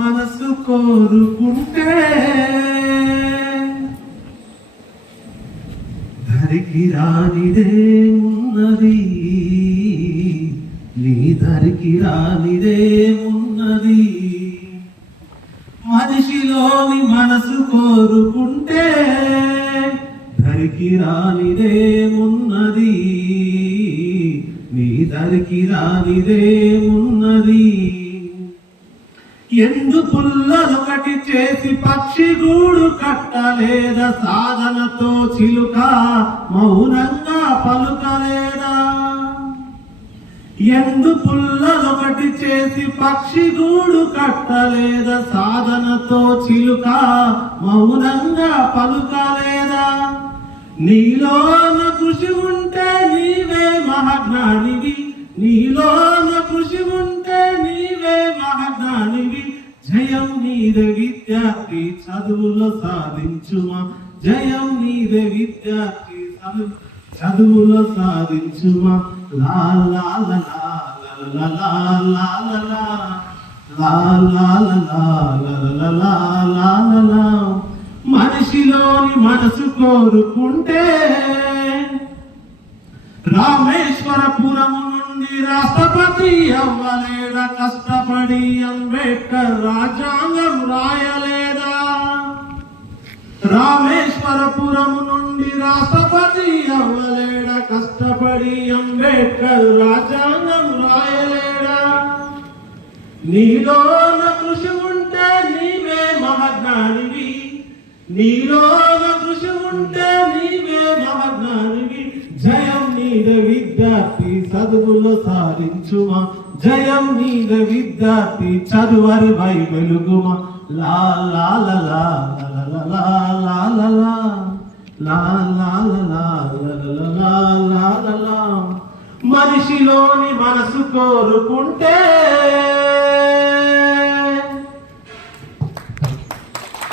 మనసు కోరుకుంటే ధరికి రానిదే ఉన్నది, నీ ధరికి రానిదే ఉన్నది. మనిషిలోని మనసు కోరుకుంటే ధరికి రానిదే ఉన్నది, నీ ధరికి రానిదే ఉన్నది. ఎండు పుల్లలొకటి చేసి పక్షి గూడు కట్టలేదా, సాధనతో చిలుక మౌనంగా పలుకలేదా. ఎండు పుల్లలొకటి చేసి పక్షి గూడు కట్టలేదా, సాధనతో చిలుక మౌనంగా పలుకలేదా. నీలోన కృషి ఉంటే నీవే మహాజ్ఞానివి, నీలోన కృషి ఉంటే నీవే మహాజ్ఞానివి. జయం నీదే విద్యార్థి చదువులో సాధించుమా, జయం నీదే విద్యార్థి చదువులో సాధించుమా. లా లా లా లా లా లా లా లా లా లా లా లా లా. మనిషిలోని మనసు కోరుకుంటే రామేశ్వరపురము నుండి రాష్ట్రపతి అవ్వలేదా, కష్టపడి అంబేద్కర్ రాజ్యాంగం రాయలేదా. రామేశ్వరపురము నుండి రాష్ట్రపతి అవ్వలేదా, కష్టపడి అంబేద్కర్ రాజ్యాంగం రాయలేదా. నీలోన కృషి ఉంటే నీవే మహాజ్ఞానివి, నీలోన కృషి ఉంటే నీవే మహాజ్ఞానివి. జయం నీదే విద్యార్థి చదువులో సాధించుమా, జయం నీదే విద్యార్థి చదువరి వై వెలుగుమా. లా లా లా లా లా లా లా లా లా లా లా లా లా లా లా. మనిషిలోని మనసు కోరుకుంటే